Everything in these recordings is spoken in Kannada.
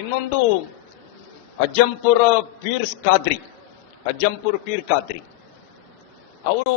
ಇನ್ನೊಂದು ಅಜ್ಜಂಪುರ್ ಪೀರ್ ಕಾದ್ರಿ ಅವರು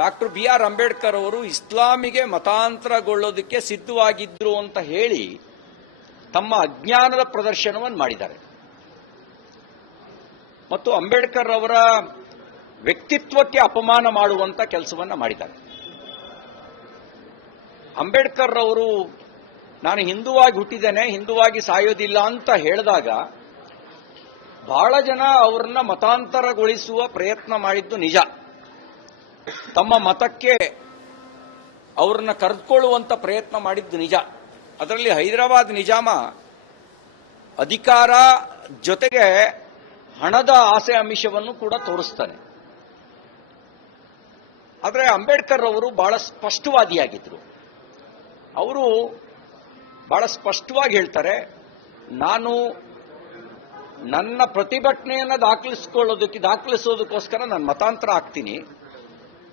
ಡಾಕ್ಟರ್ BR ಅಂಬೇಡ್ಕರ್ ಅವರು ಇಸ್ಲಾಮಿಗೆ ಮತಾಂತರಗೊಳ್ಳೋದಕ್ಕೆ ಸಿದ್ಧವಾಗಿದ್ರು ಅಂತ ಹೇಳಿ ತಮ್ಮ ಅಜ್ಞಾನದ ಪ್ರದರ್ಶನವನ್ನು ಮಾಡಿದ್ದಾರೆ ಮತ್ತು ಅಂಬೇಡ್ಕರ್ ಅವರ ವ್ಯಕ್ತಿತ್ವಕ್ಕೆ ಅಪಮಾನ ಮಾಡುವಂತ ಕೆಲಸವನ್ನ ಮಾಡಿದ್ದಾರೆ. ಅಂಬೇಡ್ಕರ್ ಅವರು ನಾನು ಹಿಂದುವಾಗಿ ಹುಟ್ಟಿದ್ದೇನೆ, ಹಿಂದುವಾಗಿ ಸಾಯೋದಿಲ್ಲ ಅಂತ ಹೇಳಿದಾಗ ಬಹಳ ಜನ ಅವರನ್ನ ಮತಾಂತರಗೊಳಿಸುವ ಪ್ರಯತ್ನ ಮಾಡಿದ್ದು ನಿಜ. ತಮ್ಮ ಮತಕ್ಕೆ ಅವರನ್ನ ಕರೆದುಕೊಳ್ಳುವಂತ ಪ್ರಯತ್ನ ಮಾಡಿದ್ದು ನಿಜ. ಅದರಲ್ಲಿ ಹೈದರಾಬಾದ್ ನಿಜಾಮ ಅಧಿಕಾರ ಜೊತೆಗೆ ಹಣದ ಆಸೆ ಆಮಿಷವನ್ನು ಕೂಡ ತೋರಿಸ್ತಾನೆ. ಆದರೆ ಅಂಬೇಡ್ಕರ್ ಅವರು ಬಹಳ ಸ್ಪಷ್ಟವಾದಿಯಾಗಿದ್ರು. ಅವರು ಬಹಳ ಸ್ಪಷ್ಟವಾಗಿ ಹೇಳ್ತಾರೆ, ನಾನು ನನ್ನ ಪ್ರತಿಭಟನೆಯನ್ನು ದಾಖಲಿಸೋದಕ್ಕೋಸ್ಕರ ನಾನು ಮತಾಂತರ ಆಗ್ತೀನಿ,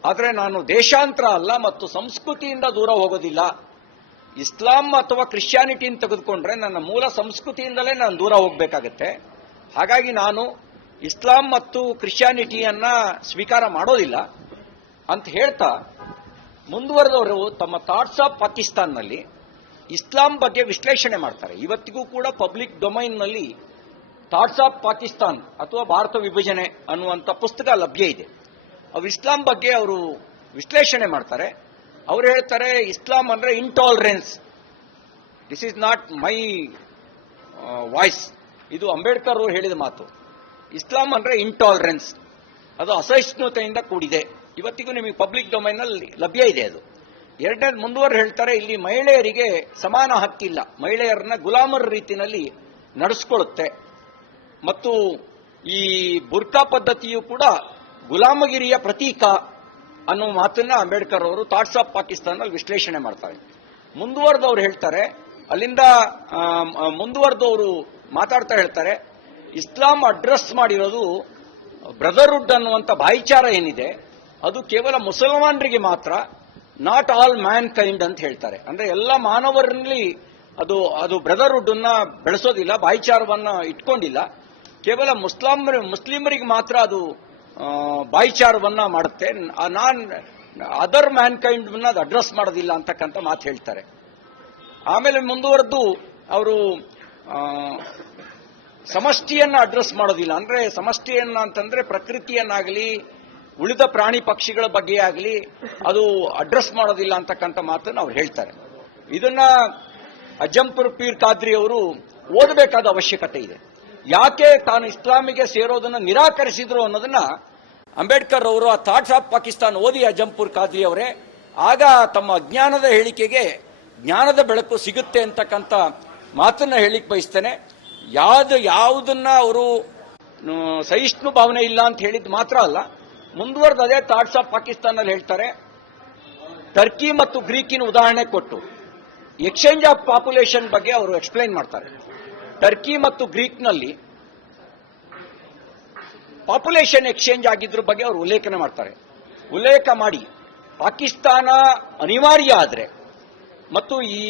ಆದರೆ ನಾನು ದೇಶಾಂತರ ಅಲ್ಲ ಮತ್ತು ಸಂಸ್ಕೃತಿಯಿಂದ ದೂರ ಹೋಗೋದಿಲ್ಲ. ಇಸ್ಲಾಂ ಅಥವಾ ಕ್ರಿಶ್ಚಿಯಾನಿಟಿಯನ್ನು ತೆಗೆದುಕೊಂಡ್ರೆ ನನ್ನ ಮೂಲ ಸಂಸ್ಕೃತಿಯಿಂದಲೇ ನಾನು ದೂರ ಹೋಗಬೇಕಾಗತ್ತೆ. ಹಾಗಾಗಿ ನಾನು ಇಸ್ಲಾಂ ಮತ್ತು ಕ್ರಿಶ್ಚಿಯಾನಿಟಿಯನ್ನ ಸ್ವೀಕಾರ ಮಾಡೋದಿಲ್ಲ ಅಂತ ಹೇಳ್ತಾ ಮುಂದುವರೆದವರು ತಮ್ಮ ಥಾಟ್ಸ್ ಆಫ್ ಪಾಕಿಸ್ತಾನ್ನಲ್ಲಿ ಇಸ್ಲಾಂ ಬಗ್ಗೆ ವಿಶ್ಲೇಷಣೆ ಮಾಡ್ತಾರೆ. ಇವತ್ತಿಗೂ ಕೂಡ ಪಬ್ಲಿಕ್ ಡೊಮೈನ್ನಲ್ಲಿ ಥಾಟ್ಸ್ ಆಫ್ ಪಾಕಿಸ್ತಾನ್ ಅಥವಾ ಭಾರತ ವಿಭಜನೆ ಅನ್ನುವಂಥ ಪುಸ್ತಕ ಲಭ್ಯ ಇದೆ. ಅವರು ಇಸ್ಲಾಂ ಬಗ್ಗೆ ಅವರು ವಿಶ್ಲೇಷಣೆ ಮಾಡ್ತಾರೆ. ಅವರು ಹೇಳ್ತಾರೆ, ಇಸ್ಲಾಂ ಅಂದ್ರೆ intolerance. This is not my voice, ಇದು ಅಂಬೇಡ್ಕರ್ ಅವರು ಹೇಳಿದ ಮಾತು. ಇಸ್ಲಾಂ ಅಂದ್ರೆ ಇಂಟಾಲರೆನ್ಸ್, ಅದು ಅಸಹಿಷ್ಣುತೆಯಿಂದ ಕೂಡಿದೆ. ಇವತ್ತಿಗೂ ನಿಮಗೆ ಪಬ್ಲಿಕ್ ಡೊಮೈನ್ನಲ್ಲಿ ಲಭ್ಯ ಇದೆ ಅದು. ಎರಡನೇದು ಮುಂದುವರೆ ಹೇಳ್ತಾರೆ, ಇಲ್ಲಿ ಮಹಿಳೆಯರಿಗೆ ಸಮಾನ ಹಕ್ಕಿಲ್ಲ, ಮಹಿಳೆಯರನ್ನ ಗುಲಾಮರ ರೀತಿಯಲ್ಲಿ ನಡೆಸ್ಕೊಳ್ಳುತ್ತೆ ಮತ್ತು ಈ ಬುರ್ಕಾ ಪದ್ಧತಿಯು ಕೂಡ ಗುಲಾಮಗಿರಿಯ ಪ್ರತೀಕ ಅನ್ನೋ ಮಾತನ್ನ ಅಂಬೇಡ್ಕರ್ ಅವರು ಥಾಟ್ಸ್ ಆಫ್ ಪಾಕಿಸ್ತಾನಲ್ಲಿ ವಿಶ್ಲೇಷಣೆ ಮಾಡ್ತಾರೆ. ಮುಂದುವರೆದವರು ಹೇಳ್ತಾರೆ, ಅಲ್ಲಿಂದ ಮುಂದುವರೆದವರು ಮಾತಾಡ್ತಾ ಹೇಳ್ತಾರೆ, ಇಸ್ಲಾಂ ಅಡ್ರೆಸ್ ಮಾಡಿರೋದು ಬ್ರದರ್ಹುಡ್ ಅನ್ನುವಂಥ ಭಾಯಿಚಾರ ಏನಿದೆ ಅದು ಕೇವಲ ಮುಸಲ್ಮಾನರಿಗೆ ಮಾತ್ರ, ನಾಟ್ ಆಲ್ ಮ್ಯಾನ್ ಕೈಂಡ್ ಅಂತ ಹೇಳ್ತಾರೆ. ಅಂದ್ರೆ ಎಲ್ಲ ಮಾನವರಲ್ಲಿ ಅದು ಬ್ರದರ್ಹುಡ್ ಅನ್ನ ಬೆಳೆಸೋದಿಲ್ಲ, ಭಾಯಿಚಾರವನ್ನ ಇಟ್ಕೊಂಡಿಲ್ಲ. ಕೇವಲ ಮುಸ್ಲಿಮರಿಗೆ ಮಾತ್ರ ಅದು ಭಾಯಿಚಾರವನ್ನ ಮಾಡುತ್ತೆ. ಅದರ್ ಮ್ಯಾನ್ ಕೈಂಡ್ ಅದು ಅಡ್ರೆಸ್ ಮಾಡೋದಿಲ್ಲ ಅಂತಕ್ಕಂಥ ಮಾತು ಹೇಳ್ತಾರೆ. ಆಮೇಲೆ ಮುಂದುವರೆದು ಅವರು ಸಮಷ್ಟಿಯನ್ನ ಅಡ್ರೆಸ್ ಮಾಡೋದಿಲ್ಲ. ಅಂದ್ರೆ ಸಮಷ್ಟಿಯನ್ನ ಅಂತಂದ್ರೆ ಪ್ರಕೃತಿಯನ್ನಾಗಲಿ ಉಳಿದ ಪ್ರಾಣಿ ಪಕ್ಷಿಗಳ ಬಗ್ಗೆ ಆಗಲಿ ಅದು ಅಡ್ರೆಸ್ ಮಾಡೋದಿಲ್ಲ ಅಂತಕ್ಕಂಥ ಮಾತನ್ನು ಅವ್ರು ಹೇಳ್ತಾರೆ. ಇದನ್ನ ಅಜ್ಜಂಪುರ್ ಪೀರ್ ಕಾದ್ರಿ ಅವರು ಓದಬೇಕಾದ ಅವಶ್ಯಕತೆ ಇದೆ. ಯಾಕೆ ತಾನು ಇಸ್ಲಾಮಿಗೆ ಸೇರೋದನ್ನ ನಿರಾಕರಿಸಿದ್ರು ಅನ್ನೋದನ್ನ ಅಂಬೇಡ್ಕರ್ ಅವರು ಆ ಥಾಟ್ಸ್ ಆಫ್ ಪಾಕಿಸ್ತಾನ್ ಓದಿ ಅಜ್ಜಂಪುರ್ ಕಾದ್ರಿ ಅವರೇ ಆಗ ತಮ್ಮ ಅಜ್ಞಾನದ ಹೇಳಿಕೆಗೆ ಜ್ಞಾನದ ಬೆಳಕು ಸಿಗುತ್ತೆ ಅಂತಕ್ಕಂಥ ಮಾತನ್ನ ಹೇಳಿಕ್ ಬಯಸ್ತೇನೆ. ಯಾವುದನ್ನ ಅವರು ಸಹಿಷ್ಣು ಭಾವನೆ ಇಲ್ಲ ಅಂತ ಹೇಳಿದ್ ಮಾತ್ರ ಅಲ್ಲ, ಮುಂದುವರೆದ ಅದೇ ಥಾಟ್ಸ್ ಆಫ್ ಪಾಕಿಸ್ತಾನಲ್ಲಿ ಹೇಳ್ತಾರೆ, ಟರ್ಕಿ ಮತ್ತು ಗ್ರೀಕಿನ ಉದಾಹರಣೆ ಕೊಟ್ಟು ಎಕ್ಸ್ಚೇಂಜ್ ಆಫ್ ಪಾಪ್ಯುಲೇಷನ್ ಬಗ್ಗೆ ಅವರು ಎಕ್ಸ್ಪ್ಲೈನ್ ಮಾಡ್ತಾರೆ. ಟರ್ಕಿ ಮತ್ತು ಗ್ರೀಕ್ನಲ್ಲಿ ಪಾಪ್ಯುಲೇಷನ್ ಎಕ್ಸ್ಚೇಂಜ್ ಆಗಿದ್ರ ಬಗ್ಗೆ ಅವರು ಉಲ್ಲೇಖ ಮಾಡಿ ಪಾಕಿಸ್ತಾನ ಅನಿವಾರ್ಯ ಆದರೆ ಮತ್ತು ಈ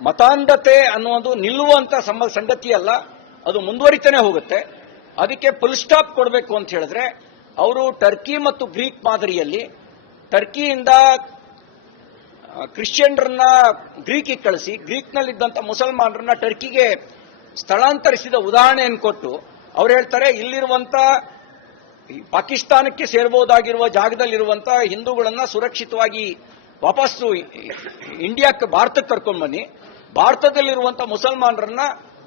ಮತಾಂಧತೆ ಅನ್ನೋದು ನಿಲ್ಲುವಂತ ಸಂಗತಿ ಅಲ್ಲ, ಅದು ಮುಂದುವರಿತಾನೆ ಹೋಗುತ್ತೆ, ಅದಕ್ಕೆ ಫುಲ್ ಸ್ಟಾಪ್ ಕೊಡಬೇಕು ಅಂತ ಹೇಳಿದ್ರೆ ಅವರು ಟರ್ಕಿ ಮತ್ತು ಗ್ರೀಕ್ ಮಾದರಿಯಲ್ಲಿ ಟರ್ಕಿಯಿಂದ ಕ್ರಿಶ್ಚಿಯನ್ರನ್ನ ಗ್ರೀಕಿಗೆ ಕಳಿಸಿ ಗ್ರೀಕ್ನಲ್ಲಿದ್ದಂಥ ಮುಸಲ್ಮಾನರನ್ನ ಟರ್ಕಿಗೆ ಸ್ಥಳಾಂತರಿಸಿದ ಉದಾಹರಣೆಯನ್ನು ಕೊಟ್ಟು ಅವ್ರು ಹೇಳ್ತಾರೆ, ಇಲ್ಲಿರುವಂತ ಪಾಕಿಸ್ತಾನಕ್ಕೆ ಸೇರಬಹುದಾಗಿರುವ ಜಾಗದಲ್ಲಿರುವಂತ ಹಿಂದೂಗಳನ್ನ ಸುರಕ್ಷಿತವಾಗಿ ವಾಪಸ್ಸು ಇಂಡಿಯಾಕ್ಕೆ ಭಾರತಕ್ಕೆ ಕರ್ಕೊಂಡು ಬನ್ನಿ, ಭಾರತದಲ್ಲಿರುವಂತ ಮುಸಲ್ಮಾನರನ್ನ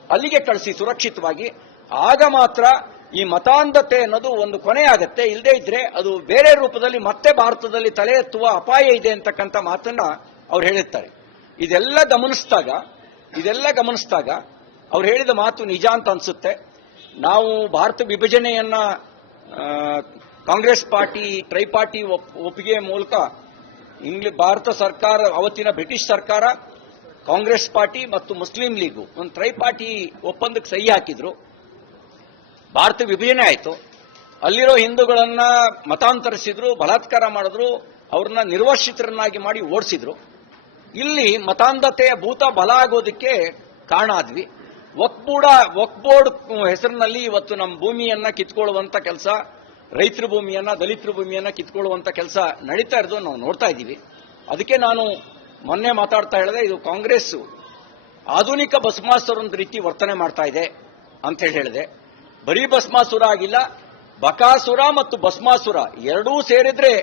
ಅಲ್ಲಿಗೆ ಕಳಿಸಿ ಸುರಕ್ಷಿತವಾಗಿ, ಆಗ ಮಾತ್ರ ಈ ಮತಾಂಧತೆ ಅನ್ನೋದು ಒಂದು ಕೊನೆಯಾಗತ್ತೆ. ಇಲ್ಲದೇ ಇದ್ರೆ ಅದು ಬೇರೆ ರೂಪದಲ್ಲಿ ಮತ್ತೆ ಭಾರತದಲ್ಲಿ ತಲೆ ಎತ್ತುವ ಅಪಾಯ ಇದೆ ಅಂತಕ್ಕಂಥ ಮಾತನ್ನ ಅವ್ರು ಹೇಳಿರ್ತಾರೆ. ಇದೆಲ್ಲ ಗಮನಿಸಿದಾಗ ಅವ್ರು ಹೇಳಿದ ಮಾತು ನಿಜ ಅಂತ ಅನ್ಸುತ್ತೆ. ನಾವು ಭಾರತ ವಿಭಜನೆಯನ್ನ ಕಾಂಗ್ರೆಸ್ ಪಾರ್ಟಿ ಟ್ರೈಪಾರ್ಟಿ ಒಪ್ಪಿಗೆ ಮೂಲಕ ಭಾರತ ಸರ್ಕಾರ, ಅವತ್ತಿನ ಬ್ರಿಟಿಷ್ ಸರ್ಕಾರ, ಕಾಂಗ್ರೆಸ್ ಪಾರ್ಟಿ ಮತ್ತು ಮುಸ್ಲಿಂ ಲೀಗು ಒಂದು ಟ್ರೈಪಾರ್ಟಿ ಒಪ್ಪಂದಕ್ಕೆ ಸಹಿ ಹಾಕಿದ್ರು. ಭಾರತ ವಿಭಜನೆ ಆಯಿತು. ಅಲ್ಲಿರೋ ಹಿಂದೂಗಳನ್ನ ಮತಾಂತರಿಸಿದ್ರು, ಬಲಾತ್ಕಾರ ಮಾಡಿದ್ರು, ಅವ್ರನ್ನ ನಿರ್ವಸಿತರನ್ನಾಗಿ ಮಾಡಿ ಓಡಿಸಿದ್ರು. ಇಲ್ಲಿ ಮತಾಂಧತೆಯ ಭೂತ ಬಲ ಆಗೋದಕ್ಕೆ ಕಾರಣ ಆದ್ವಿ. ವಕ್ಫ್ ಬೋರ್ಡ್ ಹೆಸರಿನಲ್ಲಿ ಇವತ್ತು ನಮ್ಮ ಭೂಮಿಯನ್ನ ಕಿತ್ಕೊಳ್ಳುವಂತ ಕೆಲಸ, ರೈತರ ಭೂಮಿಯನ್ನ, ದಲಿತರ ಭೂಮಿಯನ್ನ ಕಿತ್ಕೊಳ್ಳುವಂತ ಕೆಲಸ ನಡೀತಾ ಇರೋದು ನಾವು ನೋಡ್ತಾ ಇದ್ದೀವಿ. ಅದಕ್ಕೆ ನಾನು ಮೊನ್ನೆ ಮಾತಾಡ್ತಾ ಹೇಳಿದೆ, ಇದು ಕಾಂಗ್ರೆಸ್ ಆಧುನಿಕ ಭಸ್ಮಾಸುರಂತ ರೀತಿ ವರ್ತನೆ ಮಾಡ್ತಾ ಇದೆ ಅಂತ ಹೇಳಿದೆ. ಬರೀ ಭಸ್ಮಾಸುರ ಆಗಿಲ್ಲ, ಬಕಾಸುರ ಮತ್ತು ಭಸ್ಮಾಸುರ ಎರಡೂ ಸೇರಿದ್ರೆ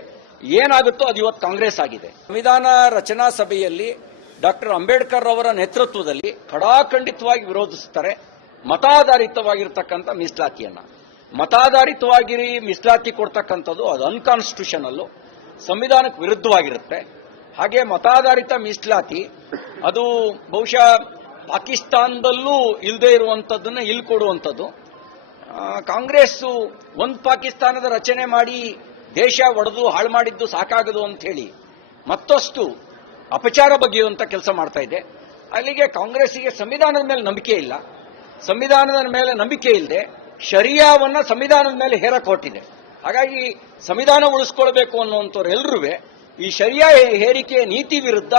ಏನಾಗುತ್ತೋ ಅದು ಇವತ್ತು ಕಾಂಗ್ರೆಸ್ ಆಗಿದೆ. ಸಂವಿಧಾನ ರಚನಾ ಸಭೆಯಲ್ಲಿ ಡಾಕ್ಟರ್ ಅಂಬೇಡ್ಕರ್ ಅವರ ನೇತೃತ್ವದಲ್ಲಿ ಖಡಾಖಂಡಿತವಾಗಿ ವಿರೋಧಿಸುತ್ತಾರೆ ಮತಾಧಾರಿತವಾಗಿರ್ತಕ್ಕಂಥ ಮೀಸಲಾತಿಯನ್ನ. ಮತಾಧಾರಿತವಾಗಿ ಮೀಸಲಾತಿ ಕೊಡ್ತಕ್ಕಂಥದ್ದು ಅದು ಅನ್ಕಾನ್ಸ್ಟಿಟ್ಯೂಷನಲ್ಲು, ಸಂವಿಧಾನಕ್ಕೆ ವಿರುದ್ಧವಾಗಿರುತ್ತೆ. ಹಾಗೆ ಮತಾಧಾರಿತ ಮೀಸಲಾತಿ ಅದು ಬಹುಶಃ ಪಾಕಿಸ್ತಾನದಲ್ಲೂ ಇಲ್ಲದೆ ಇರುವಂಥದ್ದನ್ನ ಇಲ್ಲಿ ಕೊಡುವಂಥದ್ದು. ಕಾಂಗ್ರೆಸ್ ಒಂದು ಪಾಕಿಸ್ತಾನದ ರಚನೆ ಮಾಡಿ ದೇಶ ಒಡೆದು ಹಾಳು ಮಾಡಿದ್ದು ಸಾಕಾಗದು ಅಂತ ಹೇಳಿ ಮತ್ತಷ್ಟು ಅಪಚಾರ ಬಗೆಯುವಂತ ಕೆಲಸ ಮಾಡ್ತಾ ಇದೆ. ಅಲ್ಲಿಗೆ ಕಾಂಗ್ರೆಸ್ಸಿಗೆ ಸಂವಿಧಾನದ ಮೇಲೆ ನಂಬಿಕೆ ಇಲ್ಲ. ಸಂವಿಧಾನದ ಮೇಲೆ ನಂಬಿಕೆ ಇಲ್ಲದೆ ಶರಿಯಾವನ್ನ ಸಂವಿಧಾನದ ಮೇಲೆ ಹೇರಕ್ ಹೊರಟಿದೆ. ಹಾಗಾಗಿ ಸಂವಿಧಾನ ಉಳಿಸ್ಕೊಳ್ಬೇಕು ಅನ್ನುವಂಥವ್ರು ಎಲ್ಲರೂ ಈ ಶರಿಯಾ ಹೇರಿಕೆಯ ನೀತಿ ವಿರುದ್ಧ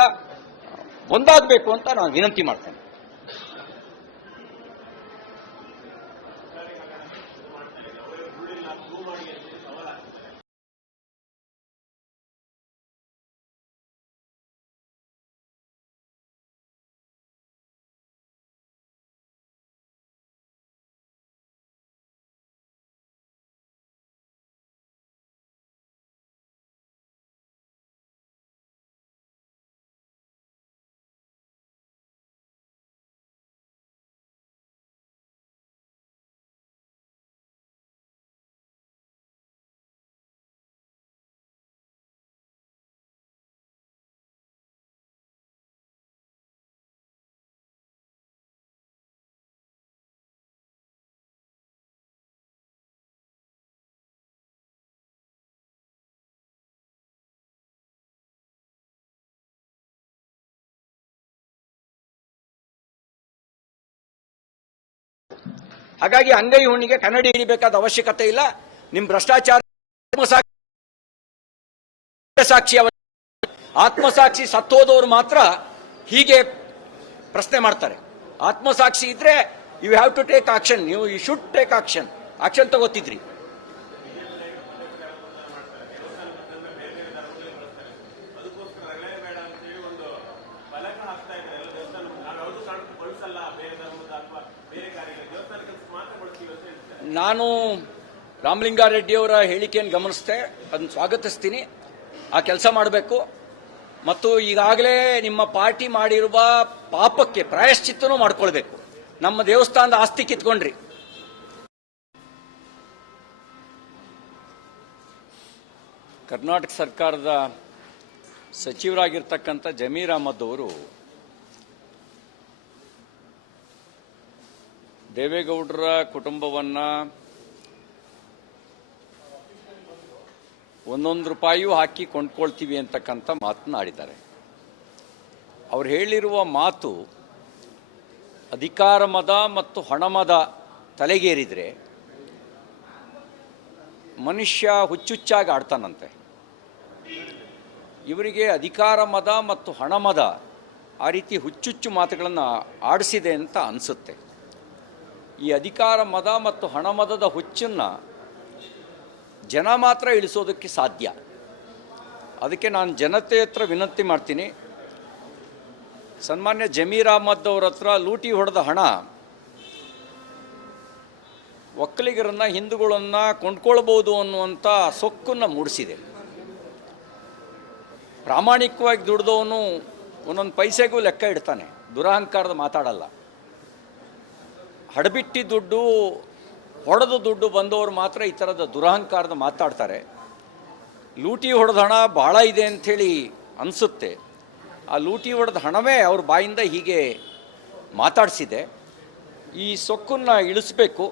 ಒಂದಾಗಬೇಕು ಅಂತ ನಾನು ವಿನಂತಿ ಮಾಡ್ತೇನೆ. ಹಾಗಾಗಿ ಅಂಗೈ ಹುಣ್ಣಿಗೆ ಕನ್ನಡಿ ಹಿಡಿಬೇಕಾದ ಅವಶ್ಯಕತೆ ಇಲ್ಲ. ನಿಮ್ ಭ್ರಷ್ಟಾಚಾರ ಆತ್ಮಸಾಕ್ಷಿ ಸತ್ತೋದವರು ಮಾತ್ರ ಹೀಗೆ ಪ್ರಶ್ನೆ ಮಾಡ್ತಾರೆ. ಆತ್ಮಸಾಕ್ಷಿ ಇದ್ರೆ you have to take action. You should take action ತಗೋತಿದ್ರಿ. ನಾನು ರಾಮಲಿಂಗಾರೆಡ್ಡಿಯವರ ಹೇಳಿಕೆಯನ್ನು ಗಮನಿಸಿದೆ, ಅದನ್ನು ಸ್ವಾಗತಿಸ್ತೀನಿ. ಆ ಕೆಲಸ ಮಾಡಬೇಕು. ಮತ್ತು ಈಗಾಗಲೇ ನಿಮ್ಮ ಪಾರ್ಟಿ ಮಾಡಿರುವ ಪಾಪಕ್ಕೆ ಪ್ರಾಯಶ್ಚಿತ್ತನೂ ಮಾಡ್ಕೊಳ್ಬೇಕು. ನಮ್ಮ ದೇವಸ್ಥಾನದ ಆಸ್ತಿ ಕಿತ್ಕೊಂಡ್ರಿ. ಕರ್ನಾಟಕ ಸರ್ಕಾರದ ಸಚಿವರಾಗಿರ್ತಕ್ಕಂಥ ಜಮೀರ್ ಅಹಮದ್ ಅವರು ದೇವೇಗೌಡರ ಕುಟುಂಬವನ್ನ ₹1 ಹಾಕಿ ಕೊಂಡ್ಕೊಳ್ತೀವಿ ಅಂತಕ್ಕಂಥ ಮಾತನಾಡಿದ್ದಾರೆ. ಅವ್ರು ಹೇಳಿರುವ ಮಾತು ಅಧಿಕಾರ ಮದ ಮತ್ತು ಹಣಮದ ತಲೆಗೇರಿದರೆ ಮನುಷ್ಯ ಹುಚ್ಚುಚ್ಚಾಗಿ ಆಡ್ತಾನಂತೆ. ಇವರಿಗೆ ಅಧಿಕಾರ ಮದ ಮತ್ತು ಹಣಮದ ಆ ರೀತಿ ಹುಚ್ಚುಚ್ಚು ಮಾತುಗಳನ್ನು ಆಡಿಸಿದೆ ಅಂತ ಅನಿಸುತ್ತೆ. ಈ ಅಧಿಕಾರ ಮದ ಮತ್ತು ಹಣಮದದ ಹುಚ್ಚನ್ನು ಜನ ಮಾತ್ರ ಇಳಿಸೋದಕ್ಕೆ ಸಾಧ್ಯ. ಅದಕ್ಕೆ ನಾನು ಜನತೆ ಹತ್ರ ವಿನಂತಿ ಮಾಡ್ತೀನಿ, ಸನ್ಮಾನ್ಯ ಜಮೀರ್ ಅಹಮದ್ ಅವ್ರ ಹತ್ರ ಲೂಟಿ ಹೊಡೆದ ಹಣ ಒಕ್ಕಲಿಗರನ್ನು, ಹಿಂದೂಗಳನ್ನು ಕೊಂಡ್ಕೊಳ್ಬೋದು ಅನ್ನುವಂಥ ಸೊಕ್ಕನ್ನು ಮೂಡಿಸಿದೆ. ಪ್ರಾಮಾಣಿಕವಾಗಿ ದುಡಿದವನು ಒಂದೊಂದು ಪೈಸೆಗೂ ಲೆಕ್ಕ ಇಡ್ತಾನೆ, ದುರಹಂಕಾರದ ಮಾತಾಡಲ್ಲ. ಹಡಬಿಟ್ಟಿ ದುಡ್ಡು, ಹೊಡೆದು ದುಡ್ಡು ಬಂದವರು ಮಾತ್ರ ಈ ಥರದ ದುರಹಂಕಾರದ ಮಾತಾಡ್ತಾರೆ. ಲೂಟಿ ಹೊಡೆದ ಹಣ ಭಾಳ ಇದೆ ಅಂಥೇಳಿ ಅನಿಸುತ್ತೆ. ಆ ಲೂಟಿ ಹೊಡೆದ ಹಣವೇ ಅವ್ರ ಬಾಯಿಂದ ಹೀಗೆ ಮಾತಾಡಿಸಿದೆ. ಈ ಸೊಕ್ಕನ್ನು ಇಳಿಸಬೇಕು.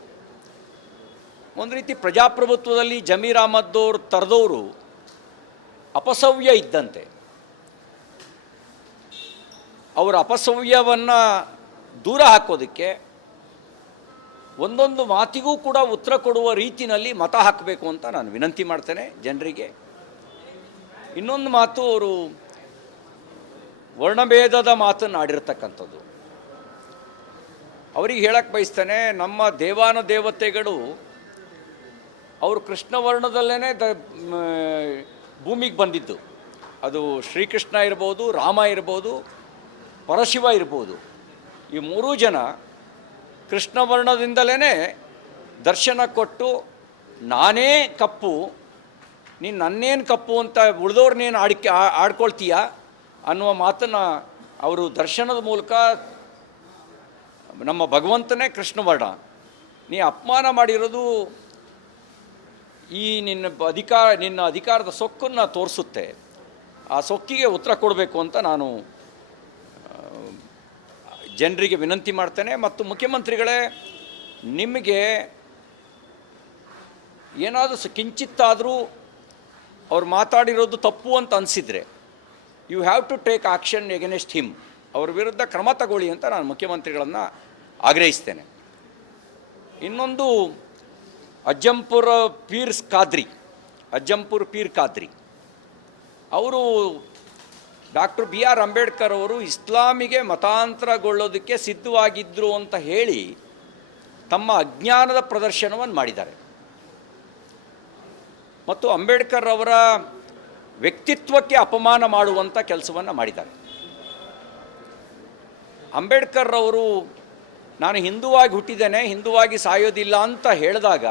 ಒಂದು ರೀತಿ ಪ್ರಜಾಪ್ರಭುತ್ವದಲ್ಲಿ ಜಮೀರ್ ಅಹಮದ್ ಅವರು ತರದವರು ಅಪಸವ್ಯ ಇದ್ದಂತೆ. ಅವರ ಅಪಸವ್ಯವನ್ನು ದೂರ ಹಾಕೋದಕ್ಕೆ ಒಂದೊಂದು ಮಾತಿಗೂ ಕೂಡ ಉತ್ತರ ಕೊಡುವ ರೀತಿಯಲ್ಲಿ ಮತ ಹಾಕಬೇಕು ಅಂತ ನಾನು ವಿನಂತಿ ಮಾಡ್ತೇನೆ ಜನರಿಗೆ. ಇನ್ನೊಂದು ಮಾತು, ಅವರು ವರ್ಣಭೇದದ ಮಾತನ್ನು ಆಡಿರ್ತಕ್ಕಂಥದ್ದು. ಅವರಿಗೆ ಹೇಳಕ್ಕೆ ಬಯಸ್ತೇನೆ, ನಮ್ಮ ದೇವಾನುದೇವತೆಗಳು ಅವರು ಕೃಷ್ಣವರ್ಣದಲ್ಲೇ ಭೂಮಿಗೆ ಬಂದಿದ್ದು. ಅದು ಶ್ರೀಕೃಷ್ಣ ಇರ್ಬೋದು, ರಾಮ ಇರ್ಬೋದು, ಪರಶಿವ ಇರ್ಬೋದು. ಈ ಮೂರೂ ಜನ ಕೃಷ್ಣವರ್ಣದಿಂದಲೇ ದರ್ಶನ ಕೊಟ್ಟು, ನಾನೇ ಕಪ್ಪು, ನೀನು ನನ್ನೇನು ಕಪ್ಪು ಅಂತ ಉಳಿದವ್ರನ್ನೇನು ಆಡ್ಕೊಳ್ತೀಯ ಅನ್ನುವ ಮಾತನ್ನು ಅವರು ದರ್ಶನದ ಮೂಲಕ, ನಮ್ಮ ಭಗವಂತನೇ ಕೃಷ್ಣವರ್ಣ, ನೀ ಅಪಮಾನ ಮಾಡಿರೋದು ಈ ನಿನ್ನ ಅಧಿಕಾರದ ಸೊಕ್ಕನ್ನು ತೋರಿಸುತ್ತೆ. ಆ ಸೊಕ್ಕಿಗೆ ಉತ್ತರ ಕೊಡಬೇಕು ಅಂತ ನಾನು ಜನರಿಗೆ ವಿನಂತಿ ಮಾಡ್ತೇನೆ. ಮತ್ತು ಮುಖ್ಯಮಂತ್ರಿಗಳೇ, ನಿಮಗೆ ಏನಾದರೂ ಕಿಂಚಿತ್ತಾದರೂ ಅವ್ರು ಮಾತಾಡಿರೋದು ತಪ್ಪು ಅಂತ ಅನಿಸಿದರೆ, you have to take action against him. ಅವ್ರ ವಿರುದ್ಧ ಕ್ರಮ ತಗೊಳ್ಳಿ ಅಂತ ನಾನು ಮುಖ್ಯಮಂತ್ರಿಗಳನ್ನು ಆಗ್ರಹಿಸ್ತೇನೆ. ಇನ್ನೊಂದು, ಅಜ್ಜಂಪುರ್ ಪೀರ್ ಖಾದ್ರಿ ಅವರು ಡಾಕ್ಟರ್ BR ಅಂಬೇಡ್ಕರ್ ಅವರು ಇಸ್ಲಾಮಿಗೆ ಮತಾಂತರಗೊಳ್ಳೋದಕ್ಕೆ ಸಿದ್ಧವಾಗಿದ್ದರು ಅಂತ ಹೇಳಿ ತಮ್ಮ ಅಜ್ಞಾನದ ಪ್ರದರ್ಶನವನ್ನು ಮಾಡಿದ್ದಾರೆ. ಮತ್ತು ಅಂಬೇಡ್ಕರ್ ಅವರ ವ್ಯಕ್ತಿತ್ವಕ್ಕೆ ಅಪಮಾನ ಮಾಡುವಂಥ ಕೆಲಸವನ್ನು ಮಾಡಿದ್ದಾರೆ. ಅಂಬೇಡ್ಕರ್ ಅವರು ನಾನು ಹಿಂದುವಾಗಿ ಹುಟ್ಟಿದ್ದೇನೆ, ಹಿಂದುವಾಗಿ ಸಾಯೋದಿಲ್ಲ ಅಂತ ಹೇಳಿದಾಗ